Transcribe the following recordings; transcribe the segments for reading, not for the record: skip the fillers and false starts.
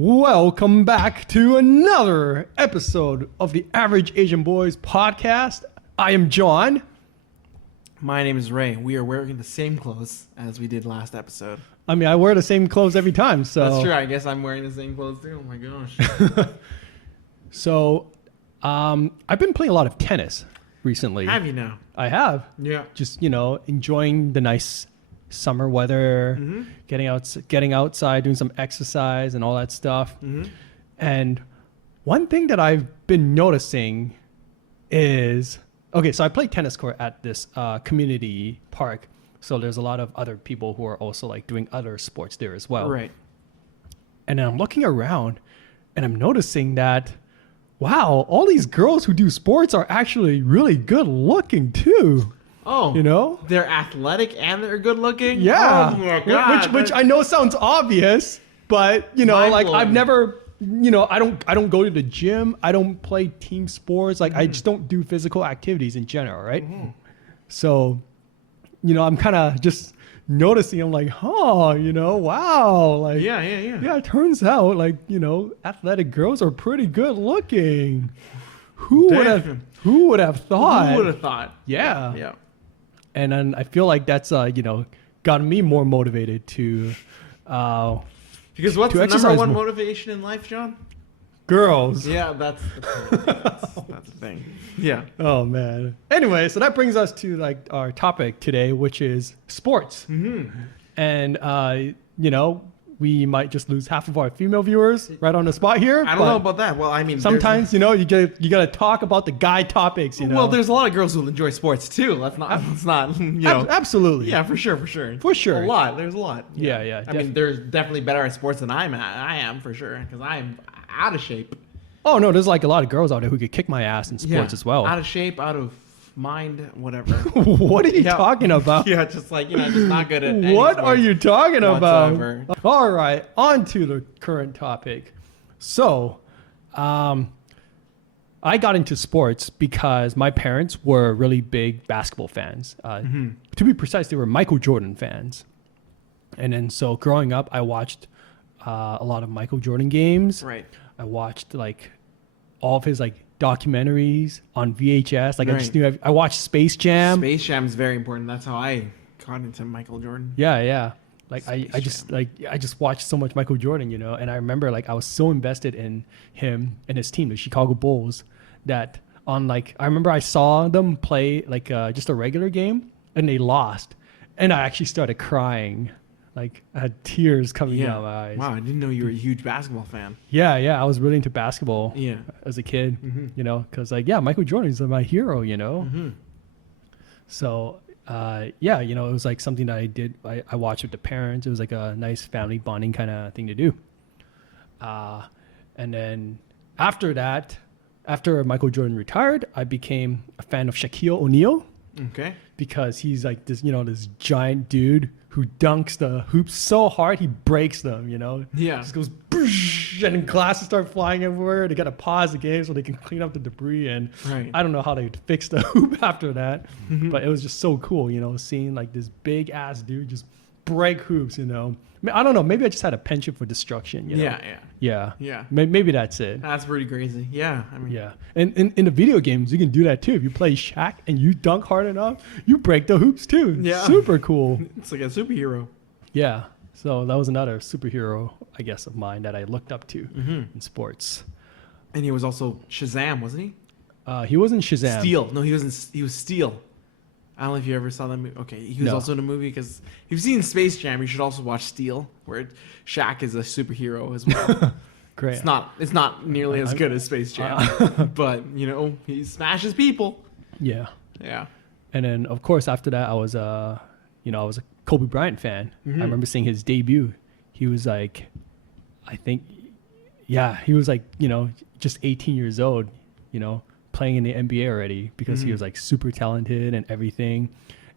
Welcome back to another episode of the Average Asian Boys podcast. I am John. My name is Ray. We are wearing the same clothes as we did last episode. I mean, I wear the same clothes every time, so. That's true. I guess I'm wearing the same clothes too. Oh my gosh. So, I've been playing a lot of tennis recently. Have you now? I have. Yeah. Just, enjoying the nice summer weather, getting outside, doing some exercise and all that stuff. And one thing that I've been noticing is, okay, so I play tennis court at this community park. So there's a lot of other people who are also like doing other sports there as well. Right. And I'm looking around and I'm noticing that, wow, all these girls who do sports are actually really good looking too. Oh, they're athletic and they're good looking. Yeah. Oh my God. Which I know sounds obvious, but like I've never, I don't go to the gym. I don't play team sports. Like I just don't do physical activities in general. Right. So, I'm kind of just noticing, I'm like, wow. Like, Yeah. it turns out like, athletic girls are pretty good looking. Who would have thought? Who would have thought? Yeah. Yeah. And then I feel like that's, gotten me more motivated to, Because what's to the exercise number one more. motivation in life, John? girls. Yeah, that's the thing. Yeah. Oh man. Anyway, so that brings us to like our topic today, which is sports. And, we might just lose half of our female viewers right on the spot here. I don't know about that. Well, I mean, Sometimes, you got to talk about the guy topics, Well, there's a lot of girls who enjoy sports too. Let's not, Absolutely. Yeah, for sure. For sure. A lot. There's a lot. Yeah. I mean, there's definitely better at sports than I am for sure, because I'm out of shape. Oh no, there's like a lot of girls out there who could kick my ass in sports as well. Out of shape, out of mind, whatever. What are you talking about? Yeah, just like, just not good at any What sports are you talking whatsoever. about? All right, on to the current topic. So, I got into sports because my parents were really big basketball fans. To be precise, they were Michael Jordan fans. And then so growing up, I watched a lot of Michael Jordan games. Right. I watched like all of his like documentaries on VHS. Like I just knew I watched Space Jam. Space Jam is very important. That's how I got into Michael Jordan. Yeah. Like I just watched so much Michael Jordan, and I remember like I was so invested in him and his team, the Chicago Bulls, that I remember I saw them play like just a regular game and they lost, and I actually started crying. Like I had tears coming down my eyes. Wow, I didn't know you were a huge basketball fan. Yeah, I was really into basketball as a kid, because Michael Jordan is my hero, So, it was like something that I did. I watched with the parents. It was like a nice family bonding kind of thing to do. And then after that, after Michael Jordan retired, I became a fan of Shaquille O'Neal. Okay. Because he's like this, this giant dude who dunks the hoops so hard he breaks them, Yeah. Just goes boosh, and glasses start flying everywhere. They got to pause the game so they can clean up the debris. And I don't know how they fix the hoop after that, but it was just so cool, seeing like this big ass dude just break hoops, I mean, I don't know. Maybe I just had a penchant for destruction. Yeah. Maybe that's it. That's pretty crazy. Yeah. I mean. Yeah. And in the video games, you can do that too. If you play Shaq and you dunk hard enough, you break the hoops too. Yeah. Super cool. It's like a superhero. Yeah. So that was another superhero, I guess, of mine that I looked up to in sports. And he was also Shazam, wasn't he? He wasn't Shazam. Steel. No, he wasn't. He was Steel. I don't know if you ever saw that movie. Okay, he was also in a movie, because if you've seen Space Jam, you should also watch Steel, where Shaq is a superhero as well. Great. It's not nearly as good as Space Jam, but he smashes people. Yeah. Yeah. And then of course after that I was I was a Kobe Bryant fan. I remember seeing his debut. He was like, he was like, just 18 years old, playing in the NBA already, because he was like super talented and everything.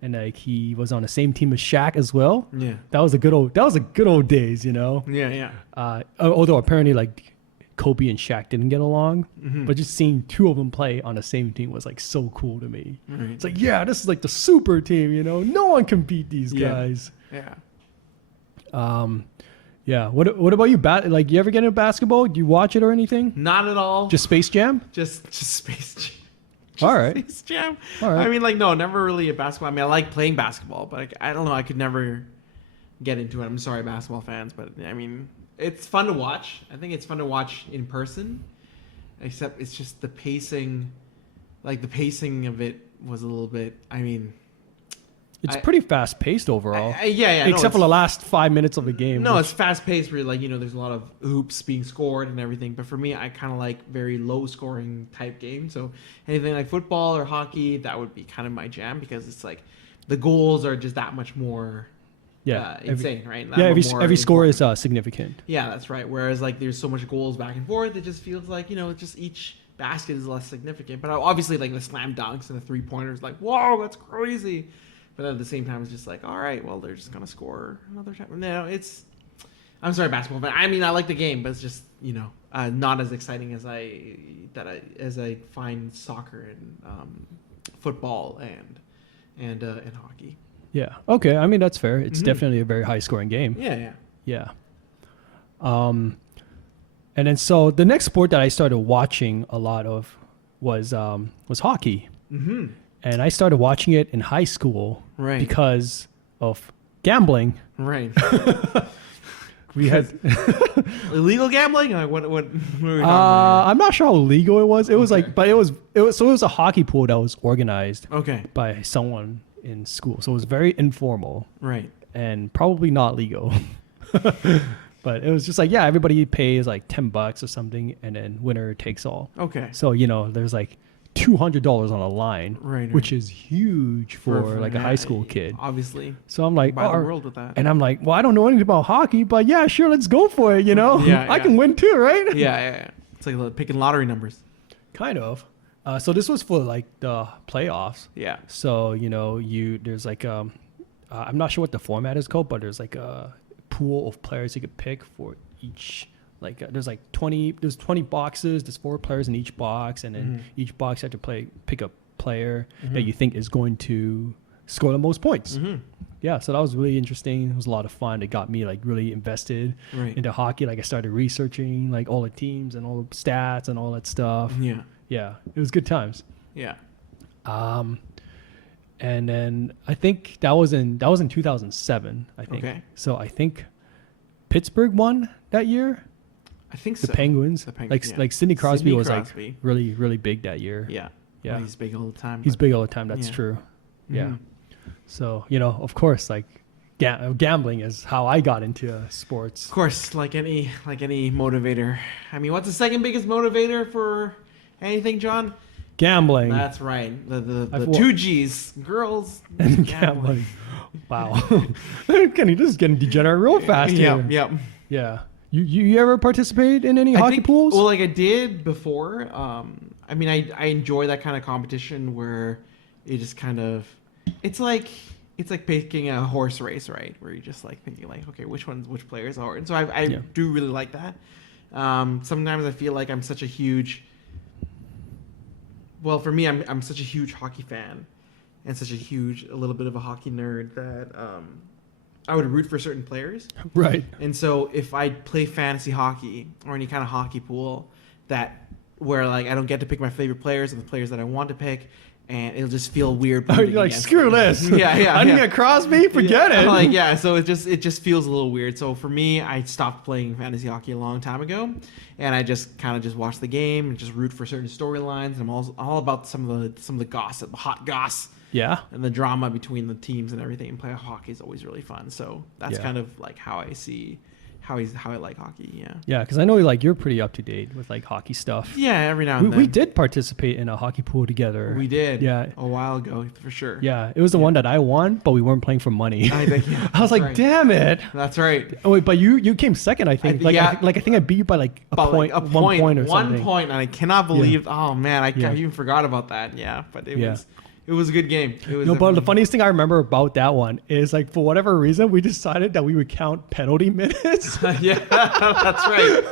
And like he was on the same team as Shaq as well. Yeah. That was a good old days, Yeah. Although apparently like Kobe and Shaq didn't get along, but just seeing two of them play on the same team was like so cool to me. It's like, this is like the super team, no one can beat these guys. Yeah. Yeah. What about you? Like, you ever get into basketball? Do you watch it or anything? Not at all. Just Space Jam? Just Space Jam. All right. Space Jam. All right. I mean, like, no, never really a basketball. I mean, I like playing basketball, but I don't know. I could never get into it. I'm sorry, basketball fans, but I mean, it's fun to watch. I think it's fun to watch in person, except it's just the pacing. Like, the pacing of it was a little bit. I mean, It's pretty fast paced overall. Yeah. Except for the last 5 minutes of the game. No, it's fast paced where, like, you know, there's a lot of hoops being scored and everything. But for me, I kind of like very low scoring type games. So anything like football or hockey, that would be kind of my jam, because it's like the goals are just that much more insane, right? That every score is significant. Yeah, that's right. Whereas, like, there's so much goals back and forth, it just feels like, you know, just each basket is less significant. But obviously, like, the slam dunks and the 3-pointers, like, whoa, that's crazy. But at the same time, it's just like, all right, well, they're just gonna score another time. No, I'm sorry, basketball, but I mean, I like the game, but it's just, you know, not as exciting as I find soccer and football and hockey. Yeah. Okay. I mean, that's fair. It's definitely a very high scoring game. Yeah. And then so the next sport that I started watching a lot of was hockey. Mm-hmm. And I started watching it in high school because of gambling. Right. We had illegal gambling. What were we talking I'm not sure how legal it was. It was like, but it was a hockey pool that was organized by someone in school. So it was very informal. Right. And probably not legal. But it was just like, everybody pays like $10 or something, and then winner takes all. Okay. So, you know, there's like $200 on a line, which is huge for like a high school kid. Obviously. So I'm like, buy the world with that. And I'm like, well, I don't know anything about hockey, but yeah, sure, let's go for it. You know, I can win too, right? Yeah. It's like picking lottery numbers. Kind of. So this was for like the playoffs. Yeah. So, you know, there's like I'm not sure what the format is called, but there's like a pool of players you could pick for each. Like there's 20 boxes. There's 4 players in each box, and then each box you have to pick a player that you think is going to score the most points. Yeah, so that was really interesting. It was a lot of fun. It got me like really invested into hockey. Like I started researching like all the teams and all the stats and all that stuff. Yeah, it was good times. Yeah. And then I think that was in 2007. I think. Okay. So I think Pittsburgh won that year. I think the Penguins. Like Sidney Crosby was like really, really big that year. Yeah. Well, he's big all the time. He's big all the time. That's true. Yeah. So, you know, of course, like gambling is how I got into sports. Of course, like any motivator. I mean, what's the second biggest motivator for anything, John? Gambling. That's right. The 2 G's, girls and gambling. Wow. This is getting degenerate real fast here. Yep. Yeah. You ever participated in any hockey pools? Well, like I did before. I mean, I enjoy that kind of competition where it just kind of, it's like picking a horse race, right? Where you're just like thinking like, okay, which players are. And so I do really like that. Sometimes I feel like I'm such a huge, well, for me, I'm such a huge hockey fan and such a little bit of a hockey nerd that I would root for certain players. Right. And so if I play fantasy hockey or any kind of hockey pool where like I don't get to pick my favorite players or the players that I want to pick, and it'll just feel weird. You're like, screw this. Yeah. I didn't get Crosby. Forget it. Like, so it just feels a little weird. So for me, I stopped playing fantasy hockey a long time ago, and I just kind of just watch the game and just root for certain storylines. And I'm all about some of the gossip, the hot goss. Yeah. And the drama between the teams and everything. And play hockey is always really fun. So that's kind of like how I see how I like hockey. Yeah. Yeah, because I know like you're pretty up to date with like hockey stuff. Yeah, every now and then. We did participate in a hockey pool together. We did. Yeah. A while ago, for sure. Yeah, it was the one that I won, but we weren't playing for money. I was like, damn it. That's right. Oh wait, but you came second, I think. I think I beat you by like a point or something. 1 point, and I cannot believe. Yeah. Oh man, I even forgot about that. Yeah, but it was. It was a good game. But the funniest thing I remember about that one is like for whatever reason we decided that we would count penalty minutes. Yeah, that's right.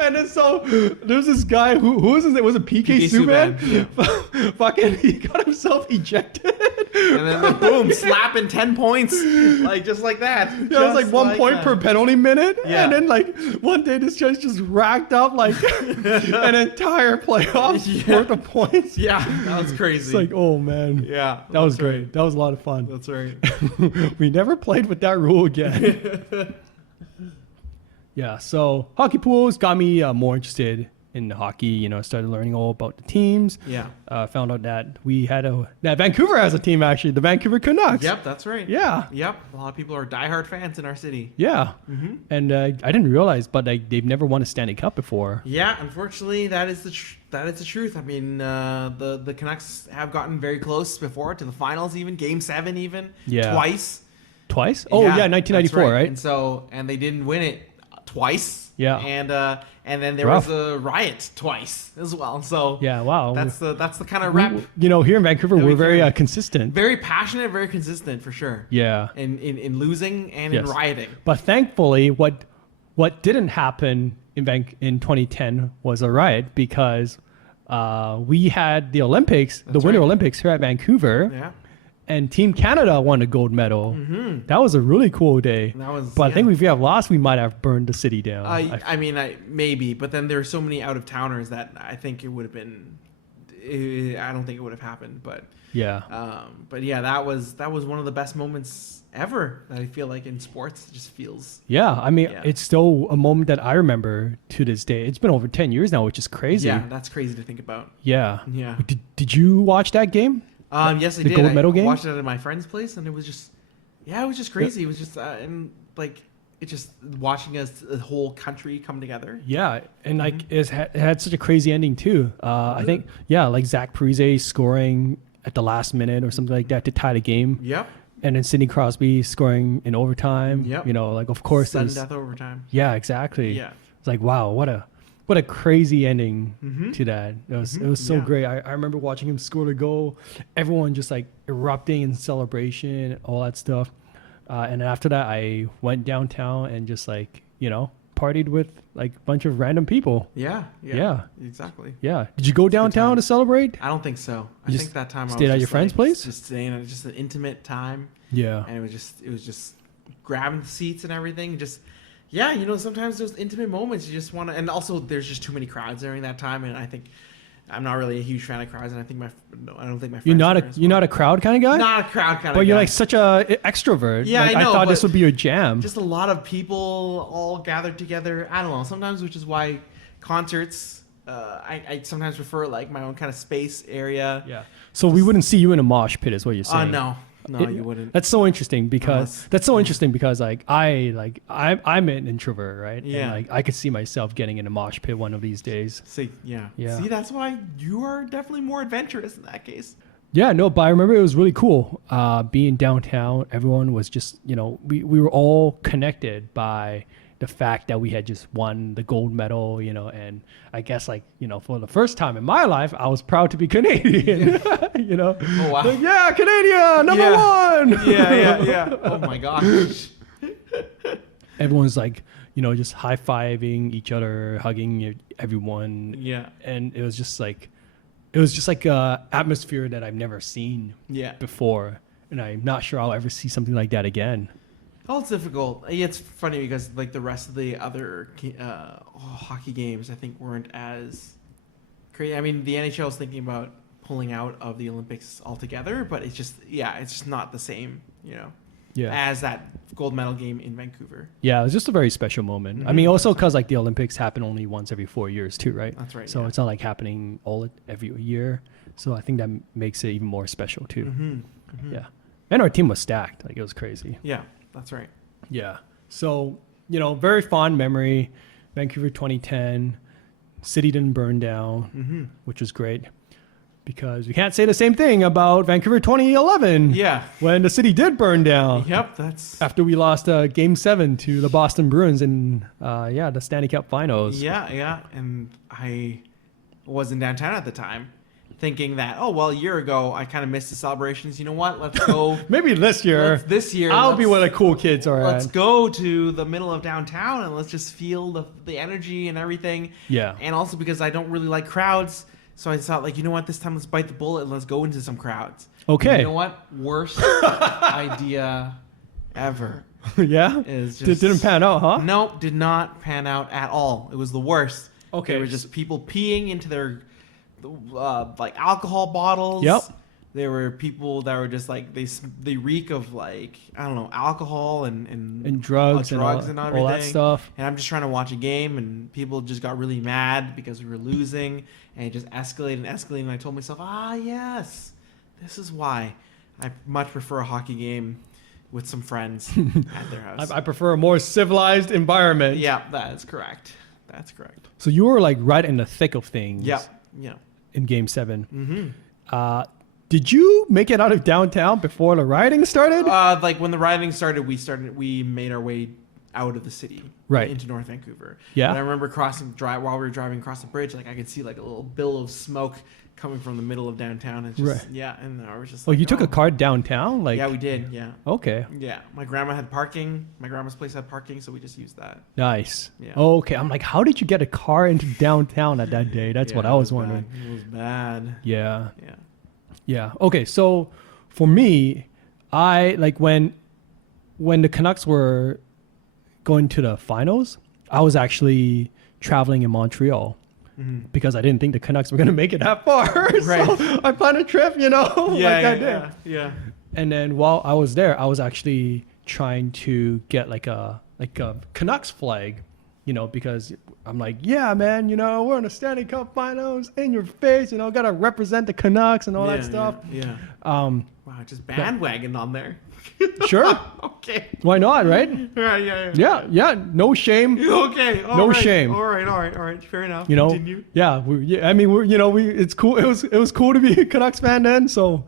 And then so there's this guy who was his name? Was it PK Subban? Fucking, he got himself ejected. And then boom, slapping 10 points, like just like that. Yeah, it was like 1 point per penalty minute. Yeah. And then like one day this guy's just racked up like an entire playoffs worth of points. Yeah, that was crazy. It's like, oh man. Yeah, That was great. That was a lot of fun. That's right. We never played with that rule again. Yeah, so hockey pools got me more interested in the hockey. You know, started learning all about the teams. Yeah. Found out that that Vancouver has a team actually, the Vancouver Canucks. Yep, that's right. Yeah. Yep, a lot of people are diehard fans in our city. Yeah. Mm-hmm. And I didn't realize, but they've never won a Stanley Cup before. Yeah, unfortunately, that is the truth. I mean, the Canucks have gotten very close before to the finals, even Game 7, even twice. Twice? Oh yeah, 1994, that's right? And they didn't win it twice. Yeah. And then there Rough. was a riot twice as well. So Yeah, wow. that's the kind of rep. You know, here in Vancouver, that we we're very carry. consistent. Very passionate, very consistent for sure. Yeah. In losing and in Yes. rioting. But thankfully, what didn't happen in 2010 was a riot because we had the Olympics, the Winter right. Olympics here at Vancouver, Yeah. and Team Canada won a gold medal. Mm-hmm. That was a really cool day. That was. But I think if we have lost, we might have burned the city down. I mean, maybe, but then there are so many out of towners that I think it would have been. I don't think it would have happened, but yeah. but yeah, that was one of the best moments ever that I feel like in sports. It just feels. Yeah, I mean, Yeah. it's still a moment that I remember to this day. It's been over 10 years now, which is crazy. Yeah, that's crazy to think about. Yeah. Yeah. Did you watch that game? Yes, I The did. gold medal game? I watched it at my friend's place, and it was just, it was just crazy. It was just, and like, it just watching us, the whole country come together. Yeah, and like Mm-hmm. it had such a crazy ending too. I think like Zach Parise scoring at the last minute or something like that to tie the game, Yep. and then Sidney Crosby scoring in overtime. Yep. You know, like of course. Sudden there's- death overtime. Yeah, exactly. Yeah. It's like wow, what a crazy ending Mhm. to that. It was so Yeah. great. I remember watching him score the goal, everyone just like erupting in celebration, all that stuff. And after that, I went downtown and just like partied with like a bunch of random people. Yeah. Yeah. Exactly. Yeah. Did you go downtown to times. celebrate? I don't think so. I You think that time I stayed was at your just, friend's like, place? Just staying at just an intimate time, Yeah. and it was just grabbing the seats and everything. Just sometimes those intimate moments you just want to, and also there's just too many crowds during that time, and I think I'm not really a huge fan of crowds, and I don't think my friends You're not are a as you're well. not a crowd kind of guy. Not a crowd kind of. But you're guy. like such a extrovert. Yeah, like, I know, thought this but would be your jam. just a lot of people all gathered together. I don't know. Sometimes, which is why concerts. I sometimes prefer like my own kind of space area. Yeah. So we wouldn't see you in a mosh pit, is what you're saying. No, you wouldn't. That's so interesting because Unless- like I'm an introvert, right? Yeah. And like I could see myself getting in a mosh pit one of these days. See, yeah. Yeah. See, that's why you are definitely more adventurous in that case. Yeah, no, but I remember it was really cool. Being downtown, everyone was just, we were all connected by the fact that we had just won the gold medal, and I guess like, for the first time in my life, I was proud to be Canadian, Oh, wow. Like, yeah, Canadian, number one. Yeah. Oh my gosh. Everyone's like, just high-fiving each other, hugging everyone. Yeah. And it was just like a atmosphere that I've never seen Yeah. before. And I'm not sure I'll ever see something like that again. Oh, it's difficult. It's funny because like the rest of the other hockey games, I think weren't as crazy. I mean, the NHL is thinking about pulling out of the Olympics altogether, but it's just not the same, Yeah. as that gold medal game in Vancouver. Yeah, it was just a very special moment. I mean, also because like the Olympics happen only once every 4 years too, right? That's right, So yeah. it's not like happening every year. So I think that makes it even more special too. Mm-hmm. Yeah. And our team was stacked. Like it was crazy. Yeah, that's right. Yeah. So, very fond memory. Vancouver 2010. City didn't burn down, which was great. Because we can't say the same thing about Vancouver 2011. Yeah. When the city did burn down. Yep, that's After we lost Game 7 to the Boston Bruins in, the Stanley Cup Finals. yeah, and I wasn't downtown at the time, thinking that, oh, well, a year ago, I kind of missed the celebrations. You know what? Let's go. Maybe this year. This year. I'll be where the cool kids are Let's at. go to the middle of downtown and let's just feel the energy and everything. Yeah. And also because I don't really like crowds. So I thought, like, you know what? This time let's bite the bullet and let's go into some crowds. Okay. And you know what? Worst idea ever. Yeah? Is just, Didn't pan out, huh? Nope, did not pan out at all. It was the worst. Okay. There were just people peeing into their like alcohol bottles. Yep. There were people that were just like they reek of like, I don't know, alcohol and drugs and everything. all that stuff. And I'm just trying to watch a game and people just got really mad because we were losing and it just escalated and escalated and I told myself, yes, this is why I much prefer a hockey game with some friends at their house. I prefer a more civilized environment. Yeah, that is correct. That's correct. So you were like right in the thick of things. Yep. Yeah. In Game 7. Mm-hmm. Did you make it out of downtown before the rioting started? Like when the rioting started, we made our way out of the city, Right. into North Vancouver. Yeah. And I remember while we were driving across the bridge, like I could see like a little bill of smoke coming from the middle of downtown. And just, Right. yeah, and I was just. Oh, like, you took a car downtown? Like, yeah, we did. Yeah. Okay. Yeah, my grandma had parking. My grandma's place had parking, so we just used that. Nice. Yeah. Oh, okay. I'm like, how did you get a car into downtown at that day? That's Yeah, what I it was wondering. bad. It was bad. Yeah. Yeah. Yeah. Okay. So for me, I like when the Canucks were going to the finals, I was actually traveling in Montreal because I didn't think the Canucks were going to make it that far. Right. So I planned a trip, Yeah, like I did. yeah. And then while I was there, I was actually trying to get like a Canucks flag, because I'm like, yeah, man, we're in the Stanley Cup Finals, in your face, gotta represent the Canucks and all that stuff. Yeah. Um, Wow, just bandwagon on there. Sure. Okay. Why not, right? Right, yeah. Yeah, no shame. Okay. No shame. All right. Fair enough. You know, Continue. yeah, I mean, it's cool. It was cool to be a Canucks fan then. So,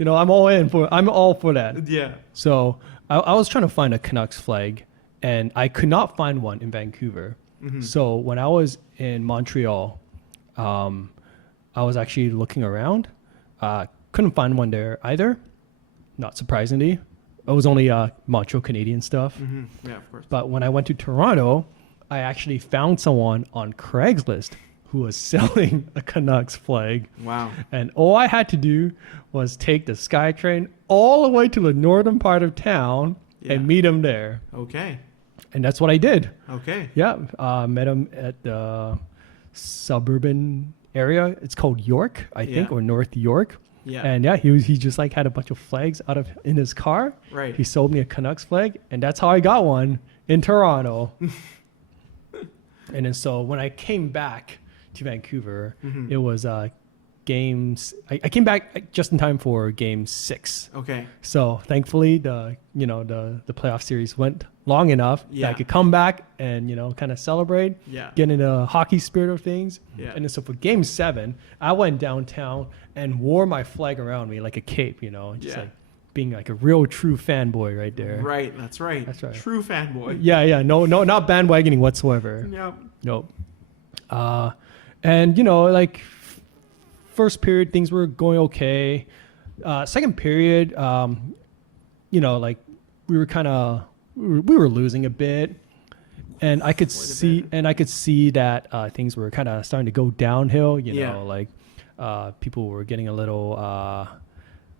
I'm all for that. Yeah. So I was trying to find a Canucks flag, and I could not find one in Vancouver. Mm-hmm. So when I was in Montreal, I was actually looking around. Couldn't find one there either. Not surprisingly, it was only Montreal Canadian stuff. Mm-hmm. Yeah, of course. But when I went to Toronto, I actually found someone on Craigslist who was selling a Canucks flag. Wow. And all I had to do was take the SkyTrain all the way to the northern part of town and meet him there. Okay. And that's what I did. Okay. Yeah, met him at the suburban area. It's called York, I think, or North York. Yeah. And yeah, he just like had a bunch of flags in his car. Right. He sold me a Canucks flag, and that's how I got one in Toronto. And then so when I came back to Vancouver, it was games. I came back just in time for Game 6. Okay. So thankfully, the playoff series went long enough that I could come back and kind of celebrate, get in the hockey spirit of things. Yeah. And then so for Game 7, I went downtown and wore my flag around me like a cape, just like being like a real true fanboy right there. Right. That's right. That's right. True fanboy. Yeah. No, not bandwagoning whatsoever. Yep. Nope. And like first period, things were going okay. Second period, like we were losing a bit, and I could see that things were kind of starting to go downhill. Like people were getting a little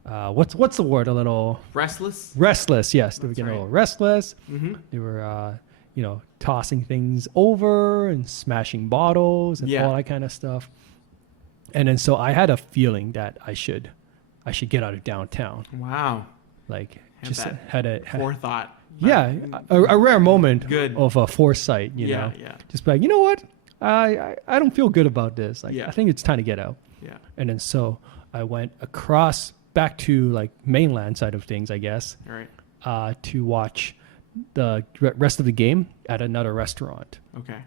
what's the word? A little restless. Restless, yes. They were getting a little restless. Mm-hmm. They were tossing things over and smashing bottles and all that kind of stuff. And then so I had a feeling that I should get out of downtown. Wow. Like had forethought. Yeah, a rare moment Good. of a foresight, you know. Yeah. Just be like, you know what? I don't feel good about this. Like I think it's time to get out. Yeah. And then so I went across back to like mainland side of things, I guess. All right. To watch the rest of the game at another restaurant. Okay.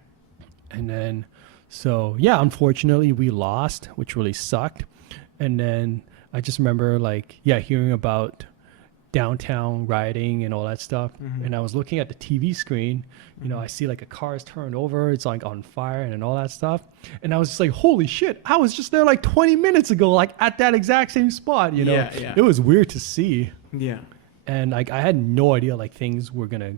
And then, so yeah, unfortunately we lost, which really sucked. And then I just remember hearing about downtown rioting and all that stuff. And I was looking at the TV screen, you know, I see like a car is turned over, it's like on fire and all that stuff. And I was just like, holy shit, I was just there like 20 minutes ago, like at that exact same spot, you know. Yeah. It was weird to see. Yeah. And like I had no idea like things were gonna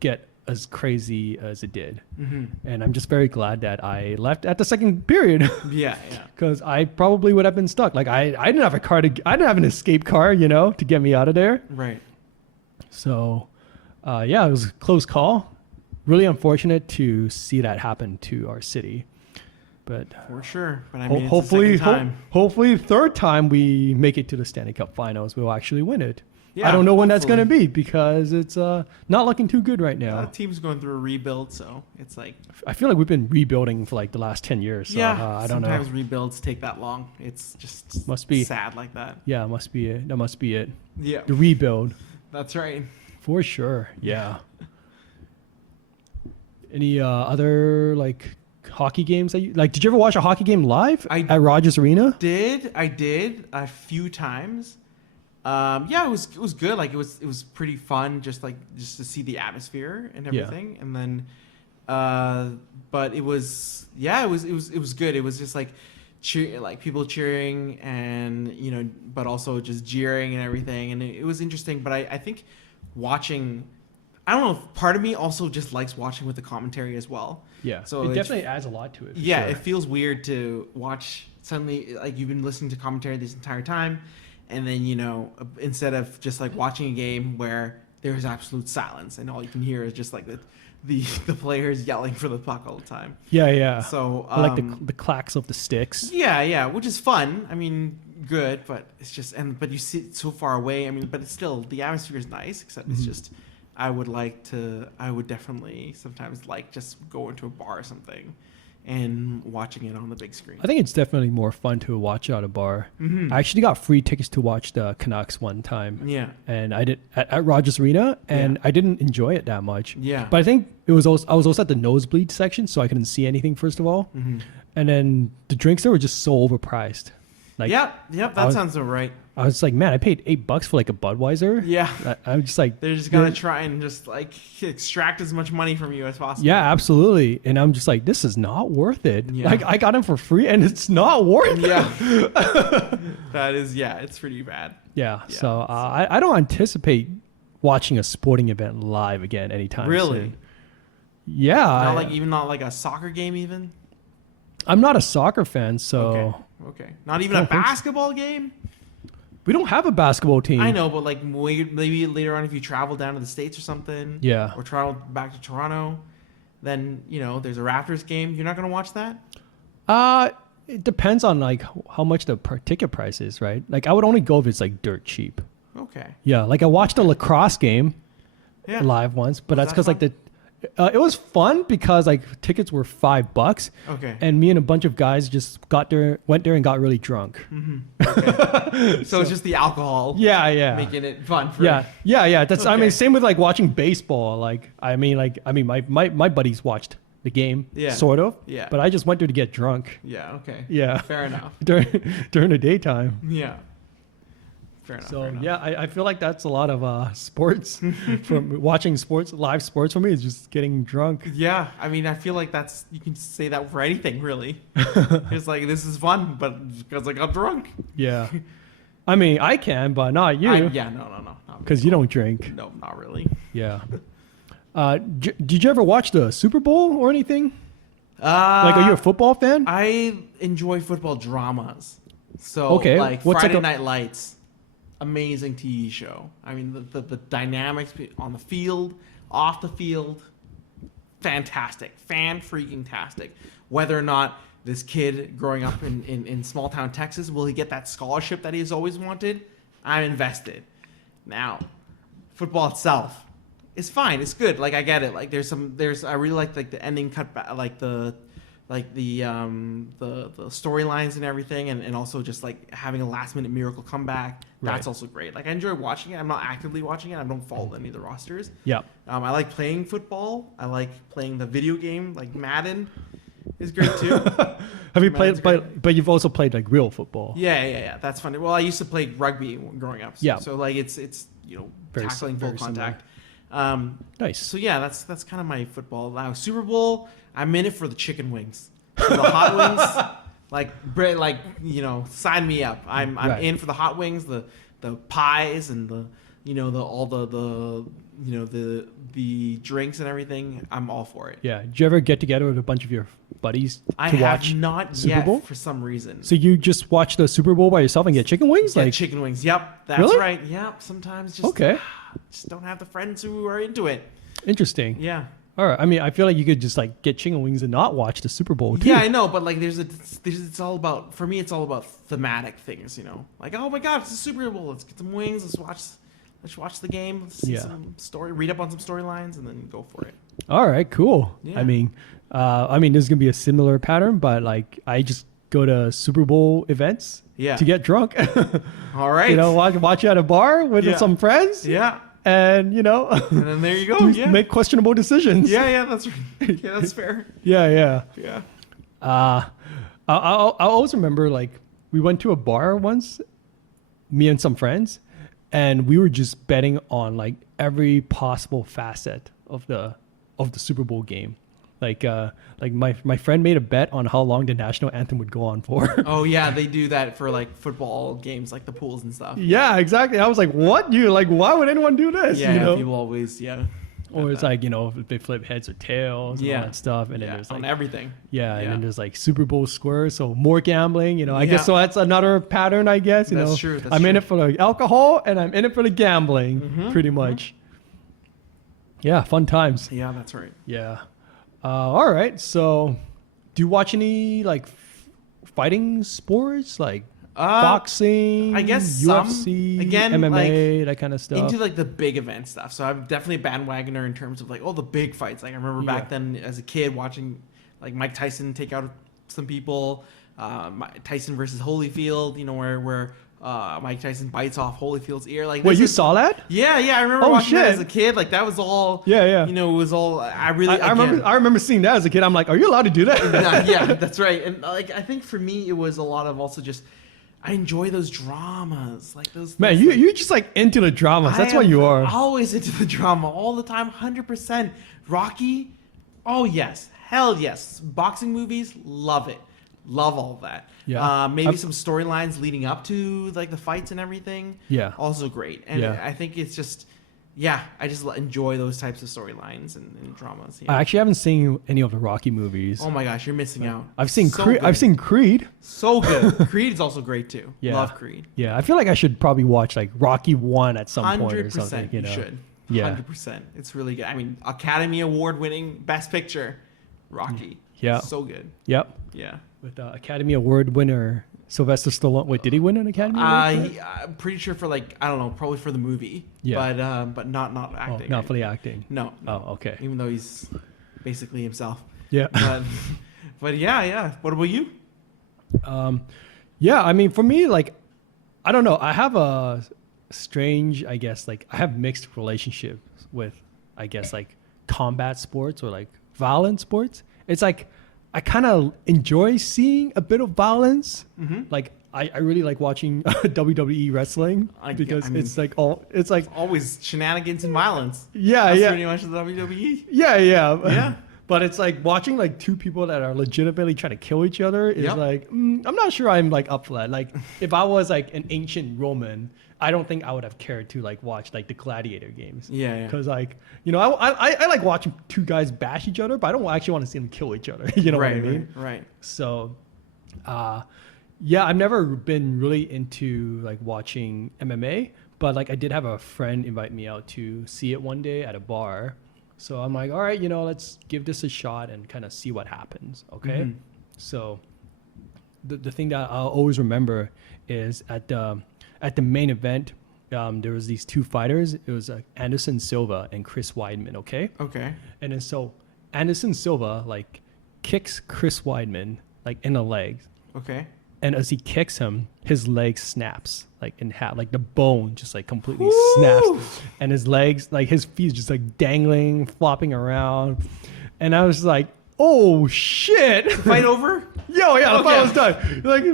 get as crazy as it did. And I'm just very glad that I left at the second period. Yeah. Because I probably would have been stuck. Like I didn't have a car I didn't have an escape car, you know, to get me out of there. Right. So, yeah, it was a close call. Really unfortunate to see that happen to our city. But For sure. But I mean, hopefully, it's the second time. hopefully, third time we make it to the Stanley Cup Finals, we'll actually win it. Yeah, I don't know when that's hopefully. going to be because it's not looking too good right now. The team's going through a rebuild, so it's like I feel like we've been rebuilding for like the last 10 years. So, I don't know. sometimes rebuilds take that long. It's just Must be. sad like that. Yeah, must be it. That must be it. Yeah, The rebuild. that's right. For sure. Yeah. Any other like hockey games that you like? Did you ever watch a hockey game live at Rogers Arena? I did a few times. Yeah, it was good. Like it was pretty fun just to see the atmosphere and everything. And then but it was good. It was just like people cheering and, you know, but also just jeering and everything, and it was interesting. But I think watching, I don't know, part of me also just likes watching with the commentary as well. Yeah. So it definitely adds a lot to it. Yeah, sure. it feels weird to watch suddenly, like you've been listening to commentary this entire time, and then, you know, instead of just like watching a game where there's absolute silence and all you can hear is just like the players yelling for the puck all the time. Yeah. So I like the clacks of the sticks. yeah, which is fun. I mean, good, but it's just but you sit so far away. I mean, but it's still, the atmosphere is nice, except it's just I would definitely sometimes like just go into a bar or something and watching it on the big screen. I think it's definitely more fun to watch at a bar. I actually got free tickets to watch the Canucks one time. Yeah. And I did at Rogers Arena, and I didn't enjoy it that much. Yeah. But I think I was also at the nosebleed section, so I couldn't see anything first of all. And then the drinks there were just so overpriced. Like, Yep, that sounds all right. I was like, man, I paid $8 for like a Budweiser. Yeah. I'm just like, They're just gonna try and just like extract as much money from you as possible. yeah, absolutely. And I'm just like, this is not worth it. Yeah. Like I got them for free, and it's not worth it. Yeah. That is, yeah, it's pretty bad. Yeah. So I don't anticipate watching a sporting event live again anytime Really? soon. Yeah. Not like a soccer game even? I'm not a soccer fan, so Okay. Not even a basketball game? we don't have a basketball team. I know, but like maybe later on if you travel down to the States or something. Yeah. Or travel back to Toronto, then, you know, there's a Raptors game. You're not going to watch that? It depends on like how much the ticket price is, right? Like I would only go if it's like dirt cheap. Okay. Yeah. Like I watched a lacrosse game Yeah. live once, but that's that because like it was fun because like tickets were $5, Okay. and me and a bunch of guys just went there and got really drunk. So it's just the alcohol Yeah. making it fun for Yeah. That's I mean, Okay. same with like watching baseball. Like I mean, my buddies watched the game, Yeah. sort of. Yeah. But I just went there to get drunk. Yeah, okay. Yeah. Fair enough. during the daytime. Yeah. Fair enough. So fair enough. yeah, I feel like that's a lot of sports from watching live sports for me is just getting drunk. Yeah, I mean, I feel like you can say that for anything, really. It's like, this is fun, but because I got drunk. Yeah. I mean, I can, but not you. Yeah, no. not Because you don't drink. No, not really. Yeah. Did you ever watch the Super Bowl or anything? Like, are you a football fan? I enjoy football dramas. So, Okay, like what's Friday like a- Night Lights, amazing TV show. I mean, the dynamics on the field, off the field, fantastic, fan-freaking-tastic. Whether or not this kid growing up in small-town Texas, will he get that scholarship that he's always wanted? I'm invested. Now, football itself is fine. It's good. Like, I get it. Like, I really like the ending cut back, like the storylines and everything, and also just like having a last minute miracle comeback. That's Right. also great. Like, I enjoy watching it. I'm not actively watching it. I don't follow any of the rosters. Yeah. I like playing football. I like playing the video game like Madden. is great too. Have you Madden's played? But you've also played like real football. Yeah. That's funny. Well, I used to play rugby growing up. So, Yeah. So like it's Very tackling full very similar. contact. Nice. So yeah, that's kind of my football. Now Super Bowl, I'm in it for the chicken wings, for the hot wings. Like sign me up. I'm Right. in for the hot wings, the pies, and the drinks and everything. I'm all for it. Yeah. Did you ever get together with a bunch of your buddies I to have watch not Super yet Bowl? for some reason. So you just watch the Super Bowl by yourself and get chicken wings? Yeah, Like, chicken wings. Yep, that's Really? right. Yep. Sometimes just okay, just don't have the friends who are into it. interesting. Yeah. All right. I mean, I feel like you could just like get chicken wings and not watch the Super Bowl too. Yeah, I know, but like it's all about, for me it's all about thematic things, Like, oh my god, it's the Super Bowl, let's get some wings, let's watch the game, let's see Yeah. some story, read up on some storylines, and then go for it. All right. Cool. Yeah. I mean, this is gonna be a similar pattern, but like I just go to Super Bowl events Yeah. to get drunk. All right. Watch at a bar with Yeah. some friends, Yeah. and And then there you go. Yeah. make questionable decisions. Yeah, that's right. Yeah, that's fair. Yeah. Yeah. I always remember like we went to a bar once, me and some friends, and we were just betting on like every possible facet of the Super Bowl game. Like my friend made a bet on how long the national anthem would go on for. Oh yeah, they do that for like football games, like the pools and stuff. Yeah, exactly. I was like, what? Why would anyone do this? Yeah, people always Or it's like, if they flip heads or tails and all Yeah. that stuff. And then yeah, there's on like, everything. yeah, and Yeah. then there's like Super Bowl squares. So more gambling, I guess. Yeah. So that's another pattern, I guess. That's true, that's I'm in true. it for the alcohol and I'm in it for the gambling, pretty much. Yeah, fun times. Yeah, that's right. Yeah. All right. So do you watch any like fighting sports, like boxing, I guess some. UFC, Again, MMA, that kind of stuff? Into like the big event stuff. So I'm definitely a bandwagoner in terms of like the big fights. Like I remember back then as a kid watching like Mike Tyson take out some people, Tyson versus Holyfield. Where Mike Tyson bites off Holyfield's ear. Like Wait, you saw that? Yeah, I remember Oh, watching that shit. as a kid. Like that was all. Yeah. It was all. I remember seeing that as a kid. I'm like, are you allowed to do that? Yeah, that's right. And like I think for me it was a lot of also just. I enjoy those dramas, like those. Man, you're just like into the dramas. That's what you are. Always into the drama, all the time, 100%. Rocky, oh yes, hell yes. Boxing movies, love it, love all that. Yeah. Maybe some storylines leading up to like the fights and everything. Yeah. Also great, and Yeah. I think it's just. Yeah, I just enjoy those types of storylines and dramas. Yeah. I actually haven't seen any of the Rocky movies. Oh my gosh, you're missing out. I've seen So Creed. good. I've seen Creed. So good. Creed is also great too. Yeah. Love Creed. Yeah, I feel like I should probably watch like Rocky 1 at some point or 100%. something. You should. Yeah. 100%. It's really good. I mean, Academy Award winning Best Picture, Rocky. Yeah. So good. Yep. Yeah. With Academy Award winner Sylvester Stallone. Wait, did he win an Academy Award? for it? I'm pretty sure for like I don't know, probably for the movie. Yeah. But not Oh, acting. not for the acting. No. Oh, okay. Even though he's basically himself. Yeah. But yeah. What about you? Yeah, I mean, for me, like, I don't know. I have a strange, I guess, like, I have mixed relationships with, I guess, like, combat sports or like violent sports. It's like, I kind of enjoy seeing a bit of violence. Like, I really like watching WWE wrestling because it's like Always shenanigans and violence. yeah, That's yeah, pretty much the WWE. yeah. Yeah. But it's like watching like two people that are legitimately trying to kill each other is Yep. like, I'm not sure I'm like up for that. Like if I was like an ancient Roman, I don't think I would have cared to like watch like the gladiator games. Yeah. Because like, I like watching two guys bash each other, but I don't actually want to see them kill each other. You know what I mean? Right. So, yeah, I've never been really into like watching MMA, but like I did have a friend invite me out to see it one day at a bar. So I'm like, all right, let's give this a shot and kind of see what happens. Okay. Mhm. So the thing that I'll always remember is at the main event, there was these two fighters. It was Anderson Silva and Chris Weidman. Okay. Okay. And then so Anderson Silva like kicks Chris Weidman like in the legs. Okay. And as he kicks him, his leg snaps like in half, like the bone just like completely Woo! snaps, and his legs, like his feet, just like dangling, flopping around. And I was like, oh shit! Fight over? Yo, yeah, the Okay. fight was done. Like,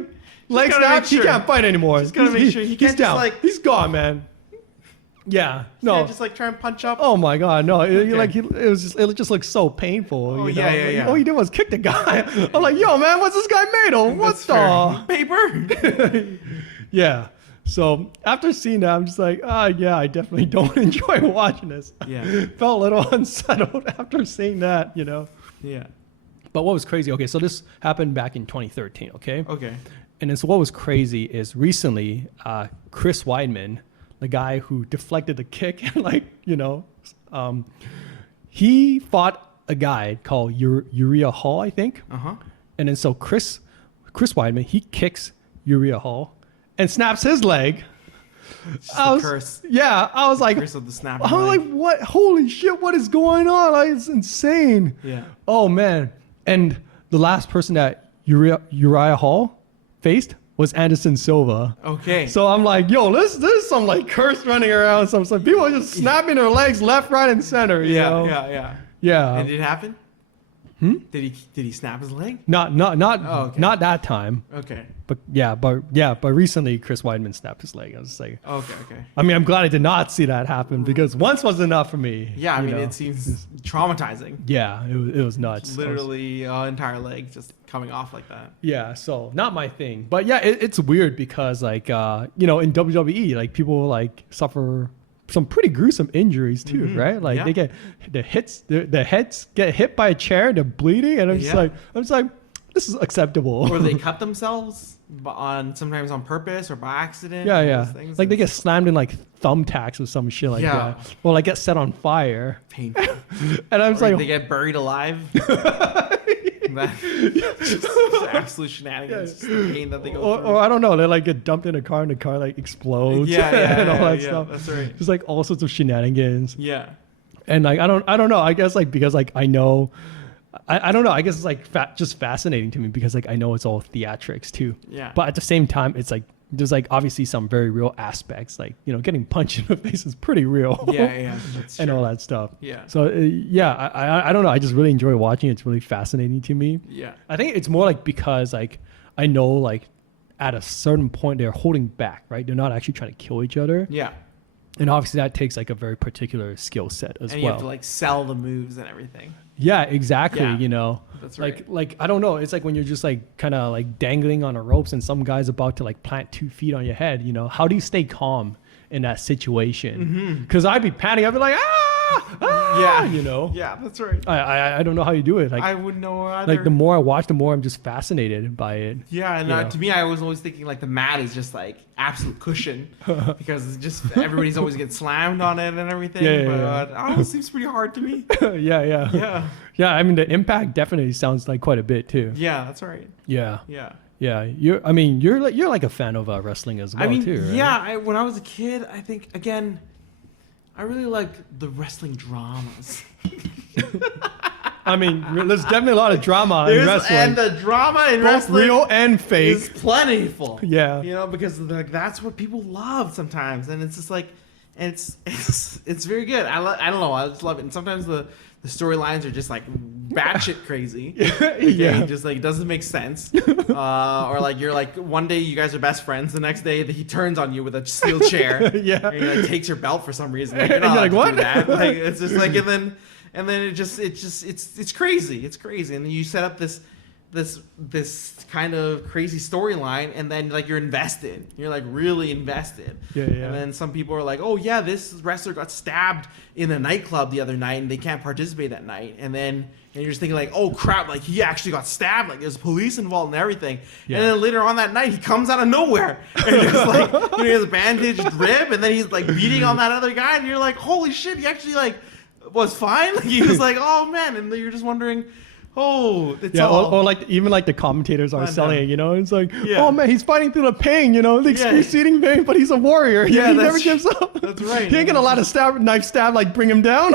leg gotta snap, make he sure. can't fight anymore. Just gotta make sure. He he's can't just, down. like- He's gone, man. Yeah, no. Yeah, just like try and punch up. Oh my god, no! Okay. It just looked so painful. Oh, you know? yeah, yeah, Like, yeah. all he did was kick the guy. I'm like, yo, man, what's this guy made of? What That's the? fair. Paper? Yeah. So after seeing that, I'm just like, yeah, I definitely don't enjoy watching this. Yeah. Felt a little unsettled after seeing that, you know. Yeah. But what was crazy? Okay, so this happened back in 2013. Okay. Okay. And then so what was crazy is recently, Chris Weidman, the guy who deflected the kick, and like, you know, he fought a guy called Uriah Hall, I think. Uh-huh. And then so Chris Weidman, he kicks Uriah Hall and snaps his leg. It's just a curse. Yeah, I was like, Curse of the snap. I was like, what? Holy shit! What is going on? Like, it's insane. Yeah. Oh man! And the last person that Uriah Hall faced was Anderson Silva. Okay. So I'm like, yo, there's some like curse running around. Some people are just snapping their legs left, right, and center. You know? yeah. Yeah. And did it happen? Did he snap his leg? Not Oh, okay. not that time. Okay. But recently Chris Weidman snapped his leg. I was just like, Okay. I mean, I'm glad I did not see that happen because once was enough for me. Yeah, I you mean, know? it seems traumatizing. Yeah, it was nuts. Literally, entire leg just coming off like that. Yeah, so not my thing. But yeah, it's weird because like you know, in WWE, like people like suffer some pretty gruesome injuries too, right? Like Yeah. they get the heads get hit by a chair, they're bleeding, and I'm just like, this is acceptable. Or they cut themselves sometimes on purpose or by accident. yeah, all yeah. those things. Like they get It's slammed in like thumbtacks or some shit like Yeah. that, or like get set on fire, painful. and I'm just Or like, they get buried alive. That's just absolute shenanigans. Just the pain that they go through. or I don't know, they like get dumped in a car and the car like explodes, Yeah, and all that yeah, stuff. that's right. Just like all sorts of shenanigans. Yeah. And like I don't know. I guess like because like I know, I don't know. I guess it's like just fascinating to me because like I know it's all theatrics too. Yeah. But at the same time, it's like there's like obviously some very real aspects. Like, you know, getting punched in the face is pretty real. Yeah. That's And true. all that stuff. Yeah. So yeah, I don't know. I just really enjoy watching it. It's really fascinating to me. Yeah. I think it's more like because like I know like at a certain point they're holding back, right? They're not actually trying to kill each other. Yeah. And obviously that takes like a very particular skill set as And well. you have to like sell the moves and everything. Yeah, exactly. Yeah, you know, that's like right. like I don't know. It's like when you're just like kind of like dangling on a ropes and some guy's about to like plant 2 feet on your head. You know, how do you stay calm in that situation? Because I'd be panicking. I'd be like, Yeah. you know. Yeah, that's right. I don't know how you do it. Like I wouldn't know either. like the more I watch, the more I'm just fascinated by it. Yeah, and you know. to me, I was always thinking like the mat is just like absolute cushion because it's just everybody's always getting slammed on it and everything. Yeah, yeah, but I don't know, it seems pretty hard to me. Yeah. Yeah, I mean, the impact definitely sounds like quite a bit too. yeah, that's right. Yeah. Yeah, You're like a fan of wrestling as well I mean, too, right? yeah. When I was a kid, I think again, I really liked the wrestling dramas. I mean, there's definitely a lot of drama in wrestling. And the drama in Both wrestling real and fake. is plentiful. Yeah. You know, because like that's what people love sometimes, and it's just like, and it's very good. I don't know, I just love it. And sometimes the storylines are just like batshit crazy. Okay, Yeah. just like doesn't make sense. Or like you're like one day you guys are best friends, the next day he turns on you with a steel chair. Yeah. And he like takes your belt for some reason. Like, you're And not you're like, allowed to "What?" do that. Like it's just like and then it's crazy. It's crazy. And then you set up this kind of crazy storyline, and then like you're invested. You're like really invested. Yeah. And then some people are like, "Oh yeah, this wrestler got stabbed in a nightclub the other night, and they can't participate that night." And you're just thinking like, "Oh crap! Like he actually got stabbed. Like there's police involved and everything." Yeah. And then later on that night, he comes out of nowhere and just like he has a bandaged rib, and then he's like beating on that other guy, and you're like, "Holy shit! He actually like was fine." Like he was like, "Oh man," and then you're just wondering. Oh, it's Yeah, all. or like even like the commentators are I selling know. it, you know. It's like, Yeah. oh man, he's fighting through the pain, you know, the Yeah. excruciating pain, but he's a warrior. Yeah, he that's never gives up. that's right. He ain't gonna let a knife stab like bring him down.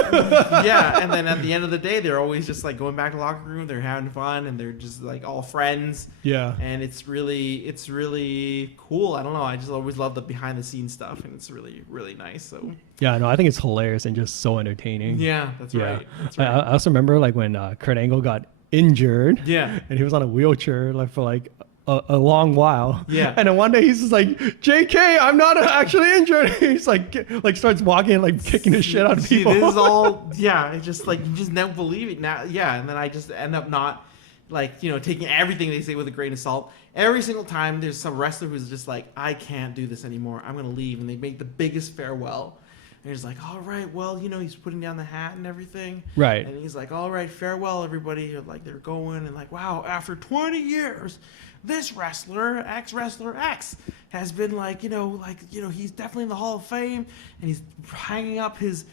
Yeah, and then at the end of the day, they're always just like going back to the locker room. They're having fun, and they're just like all friends. Yeah. And it's really cool. I don't know. I just always love the behind the scenes stuff, and it's really nice. So Yeah, no, I think it's hilarious and just so entertaining. yeah, that's Yeah. right. That's I right. also remember like when Kurt Angle got injured. Yeah. And he was on a wheelchair like for like a long while. Yeah. And then one day he's just like, JK, I'm not actually injured. He's like starts walking and like kicking the shit out of See, people. this is all, yeah, it's just like, you just never believe it now. Yeah, and then I just end up not, like, you know, taking everything they say with a grain of salt. Every single time there's some wrestler who's just like, I can't do this anymore. I'm going to leave. And they make the biggest farewell. And he's like, all right, well, you know, he's putting down the hat and everything. Right. And he's like, all right, farewell, everybody. Like, they're going and like, wow, after 20 years, this wrestler, ex-wrestler X, has been like, he's definitely in the Hall of Fame. And he's hanging up his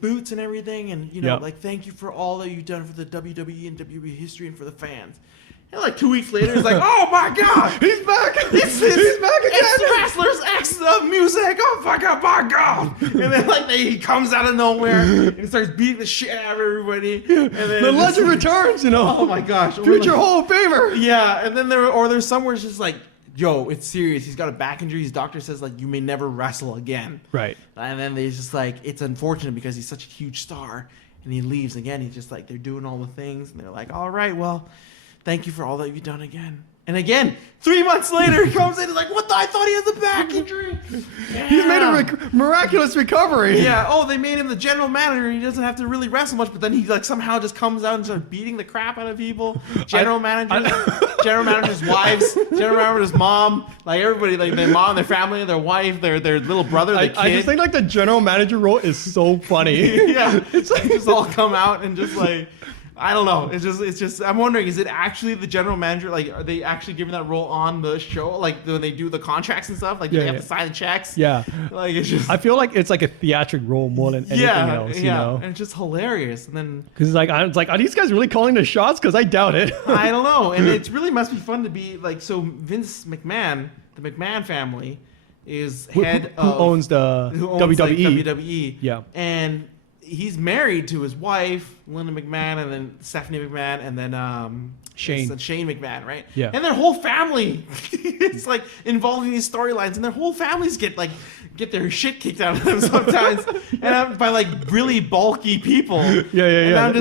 boots and everything. And, Yep. like, thank you for all that you've done for the WWE and WWE history and for the fans. And like 2 weeks later, he's like, oh my God, He's back. he's back again. It's wrestlers X music. Oh my God. And then like he comes out of nowhere and he starts beating the shit out of everybody. And then The legend returns, oh my gosh. Future Hall of Famer. Yeah. And then there's somewhere it's just like, yo, it's serious. He's got a back injury. His doctor says like, you may never wrestle again. Right. And then they just like, it's unfortunate because he's such a huge star and he leaves again. He's just like, they're doing all the things and they're like, all right, well, thank you for all that you've done again. And again, 3 months later, he comes in and like, what the? I thought he has a back injury. Yeah. He's made a miraculous recovery. Yeah. Oh, they made him the general manager. He doesn't have to really wrestle much, but then he like somehow just comes out and starts beating the crap out of people. General managers' wives, general manager's mom, like everybody, like their mom, their family, their wife, their little brother, the kid. I just think like the general manager role is so funny. Yeah. It's like just all come out and just like. I don't know. It's just. I'm wondering, is it actually the general manager? Like, are they actually giving that role on the show? Like, when they do the contracts and stuff? Like, do they have to sign the checks? Yeah. Like, it's just. I feel like it's like a theatric role more than anything else. You know? And it's just hilarious. And then Because it's like, are these guys really calling the shots? Because I doubt it. I don't know. And it really must be fun to be like. So Vince McMahon, the McMahon family, is head who of owns the WWE. like, WWE. Yeah. And he's married to his wife, Linda McMahon, and then Stephanie McMahon, and then Shane McMahon, right? Yeah. And their whole family is like involved in these storylines, and their whole families get their shit kicked out of them sometimes, and by like really bulky people. Yeah.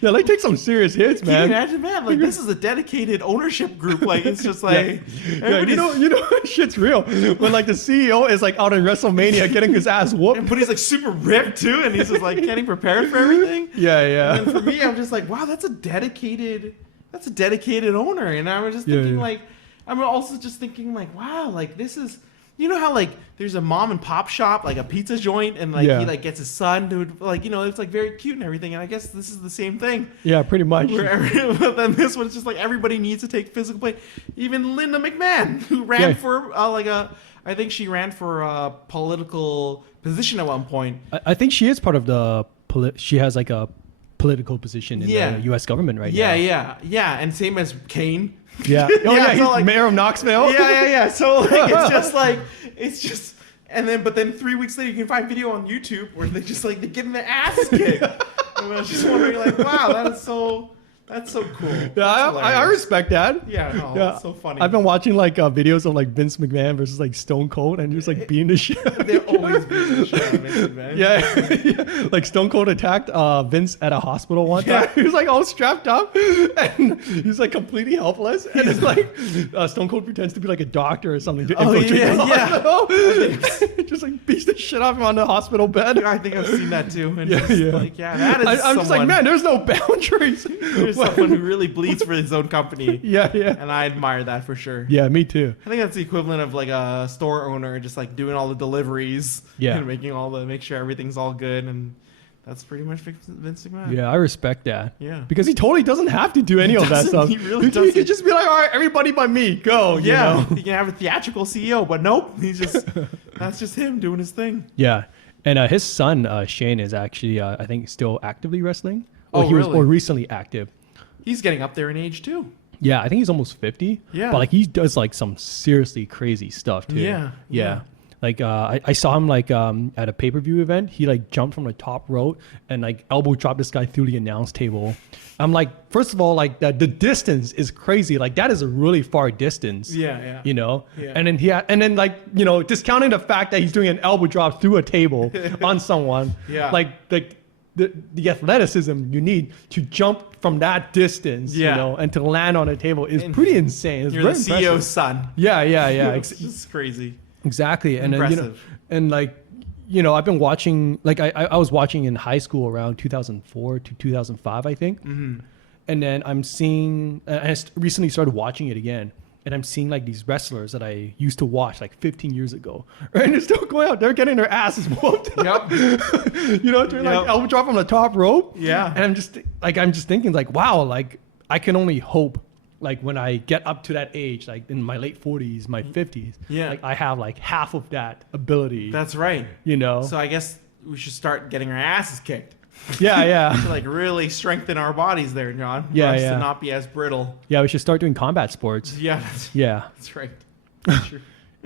They take some serious hits, man. Can you imagine, man? Like this is a dedicated ownership group. Like it's just like you know, shit's real. When like the CEO is like out in WrestleMania getting his ass whooped, but he's like super ripped too, and he's just like getting prepared for everything. Yeah. And for me, I'm just like, wow, that's a dedicated owner. And I was just thinking like, I'm also just thinking like, wow, like this is, you know how like there's a mom and pop shop, like a pizza joint, and like he like gets his son to like, you know, it's like very cute and everything. And I guess this is the same thing. Yeah, pretty much. But then this one's just like everybody needs to take physical play. Even Linda McMahon, who ran for I think she ran for a political position at one point. I think she is part of the she has like a political position in the U.S. government right now. Yeah. And same as Kane. Yeah. He's like, mayor of Knoxville. Yeah. So like it's just but then 3 weeks later you can find video on YouTube where they just like they're getting their asses kicked. And I was just wondering like, wow, that's so cool. Yeah, I respect that. Yeah, it's so funny. I've been watching like videos of like Vince McMahon versus like Stone Cold and just like beating the shit. They're always beating the shit out of Vince McMahon. Yeah. Like Stone Cold attacked Vince at a hospital one time. He was like all strapped up and he's like completely helpless. And it's like Stone Cold pretends to be like a doctor or something to infiltrate the hospital. Just like beats the shit out of him on the hospital bed. I think I've seen that too. And that is I'm just like, man, there's no boundaries. There's someone who really bleeds for his own company. Yeah. And I admire that for sure. Yeah, me too. I think that's the equivalent of like a store owner just like doing all the deliveries. And make sure everything's all good. And that's pretty much Vince McMahon. Yeah, I respect that. Yeah. Because he totally doesn't have to do any of that stuff. He really doesn't. He could just be like, all right, everybody but me, go. Yeah. You know? He can have a theatrical CEO, but nope. That's just him doing his thing. Yeah. And his son, Shane, is actually, I think, still actively wrestling. Or he was recently active. He's getting up there in age too. Yeah, I think he's almost 50. Yeah. But like he does like some seriously crazy stuff too. Yeah. Like I saw him like at a pay-per-view event. He like jumped from the top rope and like elbow dropped this guy through the announce table. I'm like, first of all, like the distance is crazy. Like that is a really far distance. Yeah. You know? Yeah. And then like, you know, discounting the fact that he's doing an elbow drop through a table on someone. Yeah. Like the athleticism you need to jump from that distance, Yeah. you know, and to land on a table is pretty insane. It's You're very the impressive. CEO's son. Yeah, It's just crazy. exactly. And then, Impressive. and like, I've been watching, like I was watching in high school around 2004 to 2005, I think. Mm-hmm. And then I'm seeing, I recently started watching it again. And I'm seeing like these wrestlers that I used to watch like 15 years ago. And they're still going out. They're getting their asses whooped. Yep. Doing like Yep. elbow drop from the top rope. Yeah. And I'm just thinking like, wow, like I can only hope like when I get up to that age, like in my late 40s, my 50s, Yeah. like I have like half of that ability. That's right. So I guess we should start getting our asses kicked yeah. to like really strengthen our bodies there, John. Yeah, For us yeah. to not be as brittle. Yeah, we should start doing combat sports. Yeah, Yeah. that's right. That's true.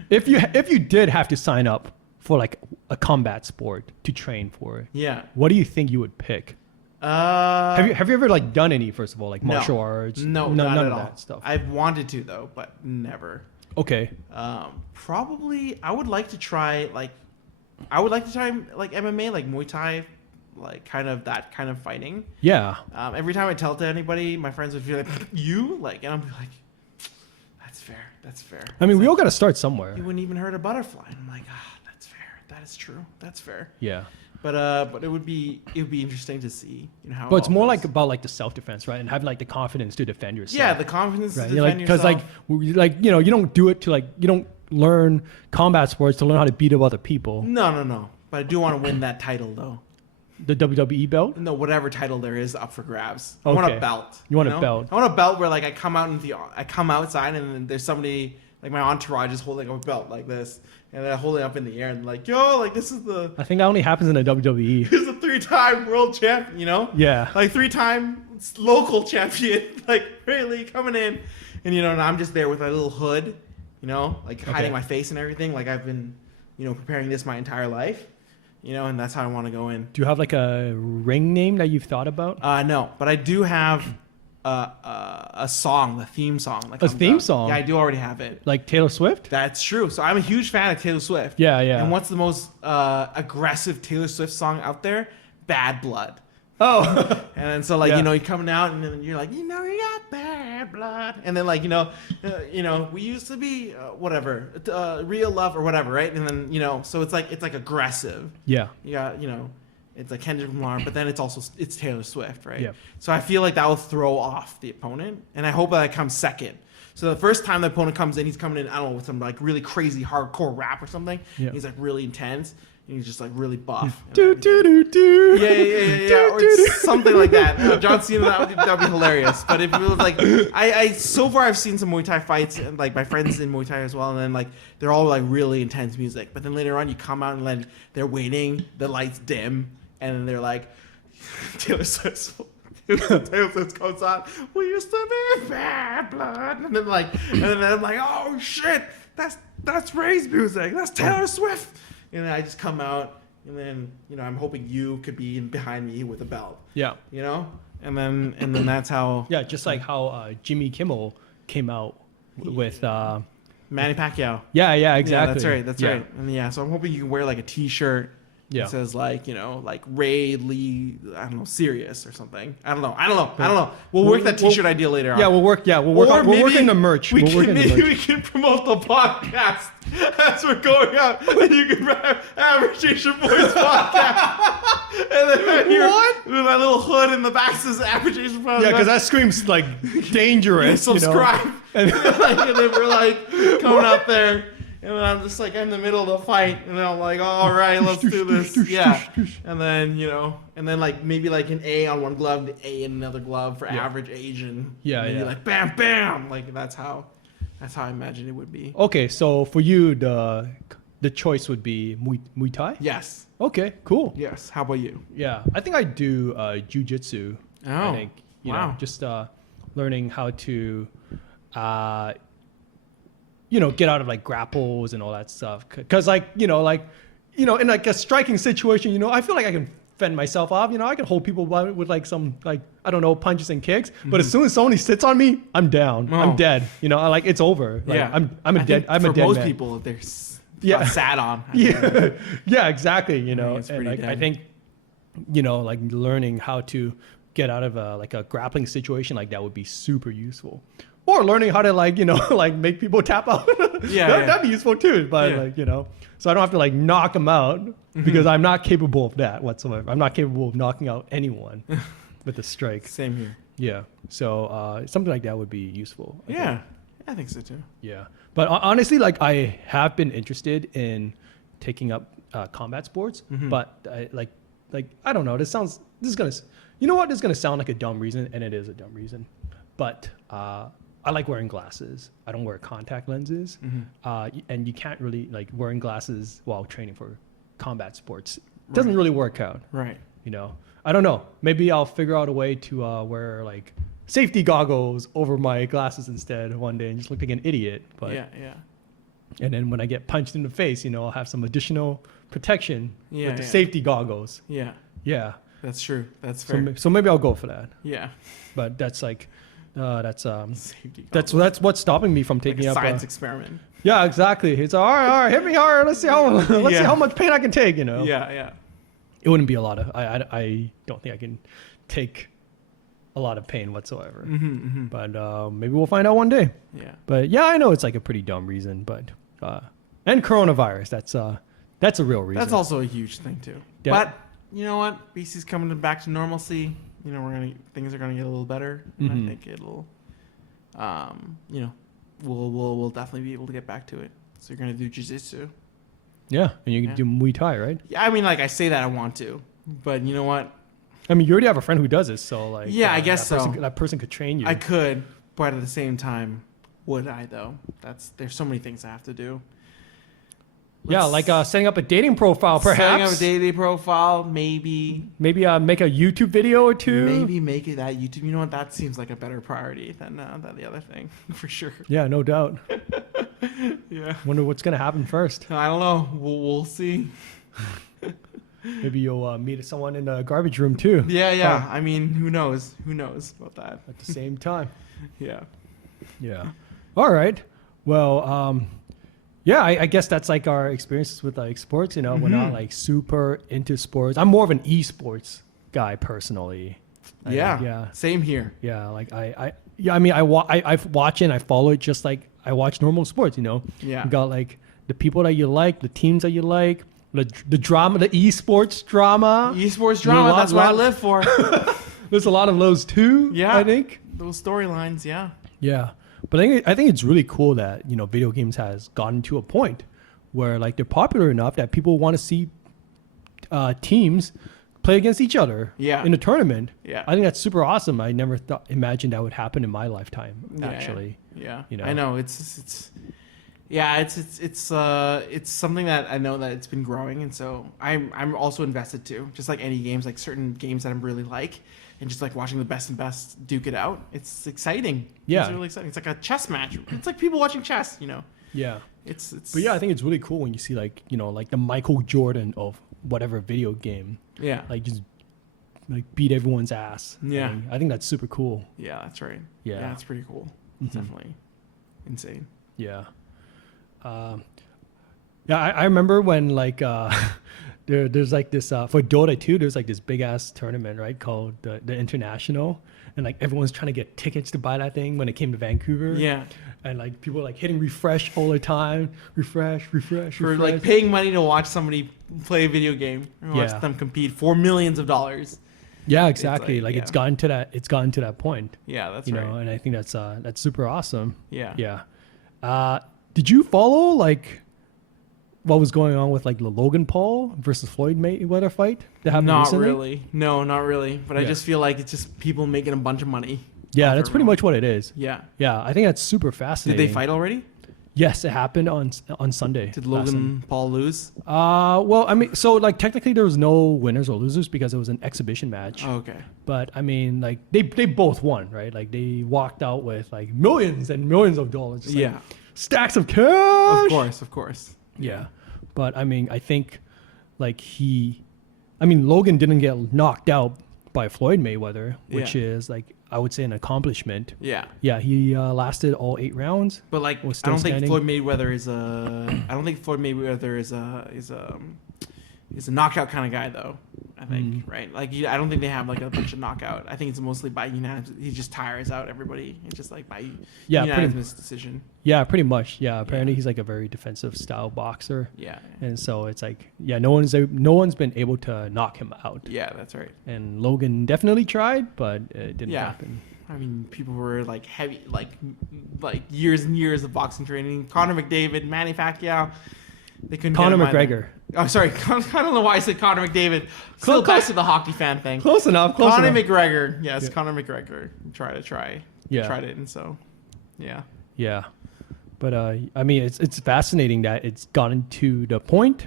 If you did have to sign up for like a combat sport to train for, Yeah. what do you think you would pick? Have you ever like done any, first of all, like martial arts? No, none not of at all. that stuff. I've wanted to though, but never. Okay. Probably I would like to try like MMA, like Muay Thai, like kind of that kind of fighting. Yeah. Every time I tell it to anybody, my friends would be like, "You?" Like, and I'm like, "That's fair." I mean, It's we like, all got to start somewhere. you wouldn't even hurt a butterfly. And I'm like, that's fair. That is true. That's fair. Yeah. But it would be interesting to see, how. But it it's all more goes. like about like the self-defense, right? And having like the confidence to defend yourself. yeah, the confidence right. to You're defend like, because yourself. you don't do it to like, you don't learn combat sports to learn how to beat up other people. No. But I do want to win that title though. The WWE belt? No, whatever title there is up for grabs. I want Okay. a belt. You want a belt. I want a belt where like I come outside and then there's somebody like my entourage is holding up a belt like this and they're holding it up in the air and like, yo, like this is the I think that only happens in the WWE. this is a 3-time world champ, Yeah. like 3-time local champion, like really coming in, and and I'm just there with my little hood, like hiding Okay. my face and everything, like I've been, preparing this my entire life, and that's how I want to go in. Do you have like a ring name that you've thought about? No, but I do have a song, the theme song. That A comes theme up. song? Yeah, I do already have it. Like Taylor Swift? That's true. So I'm a huge fan of Taylor Swift. Yeah, yeah. And what's the most aggressive Taylor Swift song out there? Bad Blood. Oh. And then so like Yeah. you're coming out and then you're like you got bad blood and then like we used to be whatever real love or whatever, right? And then so it's like aggressive. Yeah. You got it's like Kendrick Lamar, but then it's Taylor Swift, right? Yeah. So I feel like that will throw off the opponent, and I hope that I come second. So the first time the opponent comes in, he's coming in, I don't know, with some like really crazy hardcore rap or something. Yeah. He's like really intense, and he's just like really buff. and Do everything. do do do. Yeah, or it's something like that. John Cena, that'd be hilarious. But if it was like, I so far I've seen some Muay Thai fights, and like my friends in Muay Thai as well, and then like they're all like really intense music. But then later on, you come out and then they're waiting, the lights dim, and then they're like, Taylor Swift comes on. We used to be bad blood, and then I'm like, oh shit, that's Ray's music. That's Taylor Swift. And then I just come out, and then I'm hoping you could be behind me with a belt, Yeah. and then that's how Yeah, just like how Jimmy Kimmel came out with Manny Pacquiao. yeah, exactly. That's Yeah. right. And so I'm hoping you can wear like a T-shirt. Yeah. It says like like Ray Lee, I don't know, Serious or something. I don't know. We'll work that T-shirt idea later on. Yeah, we'll work Or we're working maybe the merch. We We're can, working the maybe merch. we can promote the podcast as we're going out, and you can have Average Asian Boys podcast. And then right here, What? with my little hood in the back says Average Asian Boys. Yeah, because that screams like dangerous. subscribe. And And then we're like coming out there. And then I'm just like in the middle of the fight, and then I'm like, all right, let's do this. Yeah. And then, and then like maybe like an A on one glove, the A in another glove for average Asian. Yeah, and then yeah. you're like bam, bam. Like that's how I imagine it would be. okay, so for you, the choice would be Muay Thai. Yes. Okay, cool. Yes. How about you? Yeah, I think I do jujitsu. I Oh, think wow. just learning how to get out of like grapples and all that stuff. Cause like, in like a striking situation, I feel like I can fend myself off. I can hold people with like some, like, I don't know, punches and kicks. But as soon as somebody sits on me, I'm down. Oh. I'm dead. I like, it's over. Like, Yeah. I'm a I dead, think I'm a for dead most man. people, they're Yeah. sat on. Yeah. Yeah, exactly. it's And pretty like, I dead. think like learning how to get out of a grappling situation like that would be super useful. Or learning how to like make people tap out. Yeah, That'd be useful too. But so I don't have to like knock them out because I'm not capable of that whatsoever. I'm not capable of knocking out anyone with a strike. Same here. Yeah. So something like that would be useful. I think so too. Yeah. But honestly, like I have been interested in taking up combat sports, but I don't know. This is gonna sound like a dumb reason, and it is a dumb reason. But I like wearing glasses. I don't wear contact lenses, and you can't really like wearing glasses while training for combat sports. It doesn't really work out. Right. I don't know. Maybe I'll figure out a way to wear like safety goggles over my glasses instead one day and just look like an idiot. But yeah. And then when I get punched in the face, I'll have some additional protection with the yeah. safety goggles. Yeah. Yeah. That's true. That's fair. So maybe I'll go for that. Yeah. But that's like, Safety that's goggles. what's stopping me from taking Like a up. science experiment. Yeah, exactly. It's all right, hit me hard. Let's see how much pain I can take. Yeah. It wouldn't be a lot of. I don't think I can take a lot of pain whatsoever. But maybe we'll find out one day. Yeah. But yeah, I know it's like a pretty dumb reason, but and coronavirus. That's a real reason. That's also a huge thing too. Yeah. But you know what? BC's coming back to normalcy. Things are gonna get a little better. And I think it'll, we'll definitely be able to get back to it. So you're gonna do jiu-jitsu. Yeah, and you can do Muay Thai, right? Yeah, I mean, like I say that I want to, but you know what? I mean, you already have a friend who does this, so like. Yeah, I guess that person could train you. I could, but at the same time, would I though? There's so many things I have to do. Yeah, like setting up a dating profile, perhaps. Setting up a dating profile, maybe. Maybe make a YouTube video or two. Maybe make it that YouTube. You know what? That seems like a better priority than the other thing, for sure. Yeah, no doubt. Yeah. Wonder what's gonna happen first. I don't know. We'll see. Maybe you'll meet someone in the garbage room too. Yeah. I mean, who knows? Who knows about that? At the same time. Yeah. Yeah. All right. Well, yeah, I guess that's like our experiences with like sports. We're not like super into sports. I'm more of an esports guy personally. Yeah. Same here. Yeah, like I mean, I watch it and I follow it just like I watch normal sports. Yeah. You got like the people that you like, the teams that you like, the drama, the esports drama. Esports drama. That's what I live for. There's a lot of those too. Yeah. I think those storylines. Yeah. Yeah. But I think it's really cool that, video games has gotten to a point where like they're popular enough that people want to see teams play against each other in a tournament. Yeah. I think that's super awesome. I never imagined that would happen in my lifetime, actually. Yeah. I know it's something that I know that it's been growing, and so I'm also invested too. Just like any games, like certain games that I'm really like, and just like watching the best and best duke it out. It's exciting. Yeah, it's really exciting. It's like a chess match. It's like people watching chess. Yeah. It's. But yeah, I think it's really cool when you see like like the Michael Jordan of whatever video game. Yeah. Like just like beat everyone's ass. Yeah. I think that's super cool. Yeah, that's right. Yeah. Yeah, it's pretty cool. It's definitely insane. Yeah. Yeah, I remember when like there's like this for Dota 2, there's like this big ass tournament, right, called the International, and like everyone's trying to get tickets to buy that thing when it came to Vancouver. Yeah. And like people are like hitting refresh all the time, refresh. For like paying money to watch somebody play a video game and watch them compete for millions of dollars. Yeah, exactly. It's gotten to that point. Yeah, that's right. And I think that's super awesome. Yeah. Yeah. Did you follow like what was going on with like the Logan Paul versus Floyd Mayweather fight that happened recently? Not really. No, not really. But I just feel like it's just people making a bunch of money. Yeah, that's pretty much what it is. Yeah. Yeah, I think that's super fascinating. Did they fight already? Yes, it happened on Sunday. Did Logan Paul lose? Well, I mean, so like technically there was no winners or losers because it was an exhibition match. Oh, okay. But I mean, like they both won, right? Like they walked out with like millions and millions of dollars. Just, like, stacks of cash. Of course. Yeah. But I mean, I think like Logan didn't get knocked out by Floyd Mayweather, which is like, I would say, an accomplishment. Yeah. Yeah, he lasted all 8 rounds. But like, I don't think Floyd Mayweather is is a knockout kind of guy, though. I think, right? Like, I don't think they have like a bunch of knockout. I think it's mostly by unanimous. He just tires out everybody. It's just like by unanimous decision. Yeah, pretty much. Yeah, apparently he's like a very defensive style boxer. Yeah. And so it's like, no one's been able to knock him out. Yeah, that's right. And Logan definitely tried, but it didn't happen. I mean, people were like heavy, like years and years of boxing training. Conor McDavid, Manny Pacquiao. They couldn't. Conor McGregor. Oh, sorry. I don't know why I said Conor McDavid. Still back to the hockey fan thing. Close enough. Conor McGregor. Yes, Conor McGregor. Tried it, and so, yeah. Yeah, but I mean, it's fascinating that it's gotten to the point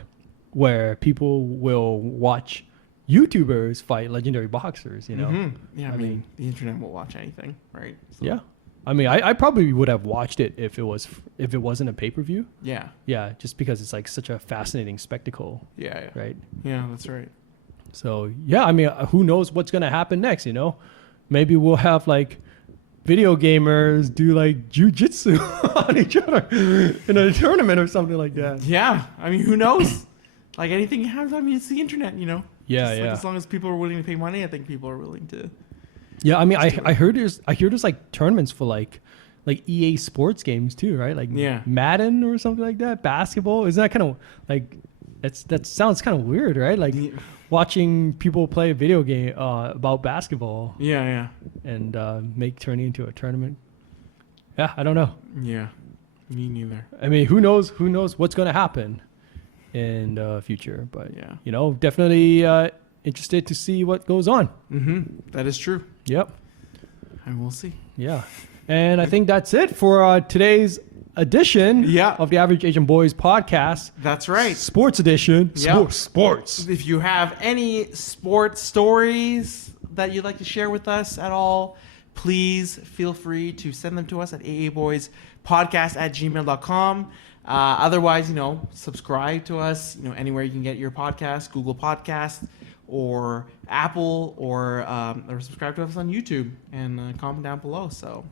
where people will watch YouTubers fight legendary boxers. You know. Mm-hmm. Yeah, I mean, the internet will watch anything, right? So. Yeah. I mean, I probably would have watched it if it wasn't a pay-per-view. Yeah. Yeah, just because it's like such a fascinating spectacle. Yeah. Right. Yeah, that's right. So yeah, I mean, who knows what's gonna happen next? You know, maybe we'll have like video gamers do like jujitsu on each other in a tournament or something like that. Yeah, I mean, who knows? Like anything happens. I mean, it's the internet, you know. Yeah, Just, yeah. Like, as long as people are willing to pay money, I think people are willing to. Yeah, I mean, I hear there's like tournaments for like EA Sports games too, right? Like Madden or something like that. Basketball, isn't that kind of like that sounds kind of weird, right? Like watching people play a video game about basketball. Yeah. And turning into a tournament. Yeah, I don't know. Yeah, me neither. I mean, who knows what's going to happen in the future? But you know, definitely interested to see what goes on. That is true. Yep. And we'll see. Yeah. And I think that's it for today's edition of the Average Asian Boys podcast. That's right. Sports edition. Yep. Sports. If you have any sports stories that you'd like to share with us at all, please feel free to send them to us at aaboyspodcast@gmail.com. Otherwise, you know, subscribe to us, you know, anywhere you can get your podcast, Google Podcast or Apple, or subscribe to us on YouTube and comment down below. So,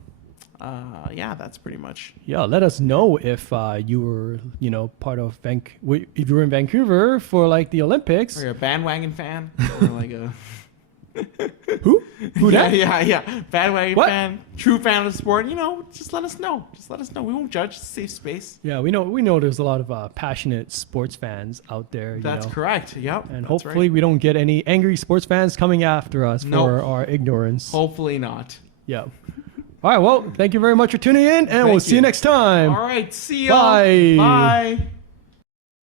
that's pretty much. Yeah, let us know if you were, you know, part of if you were in Vancouver for like the Olympics. Or you're a bandwagon fan, or like a Who that? Yeah. Bandwagon fan, true fan of the sport. You know, just let us know. We won't judge. It's a safe space. Yeah, we know there's a lot of passionate sports fans out there. That's correct. Yep. And hopefully we don't get any angry sports fans coming after us for our ignorance. Hopefully not. Yeah. All right. Well, thank you very much for tuning in, and we'll see you next time. All right. See you. Bye. Bye.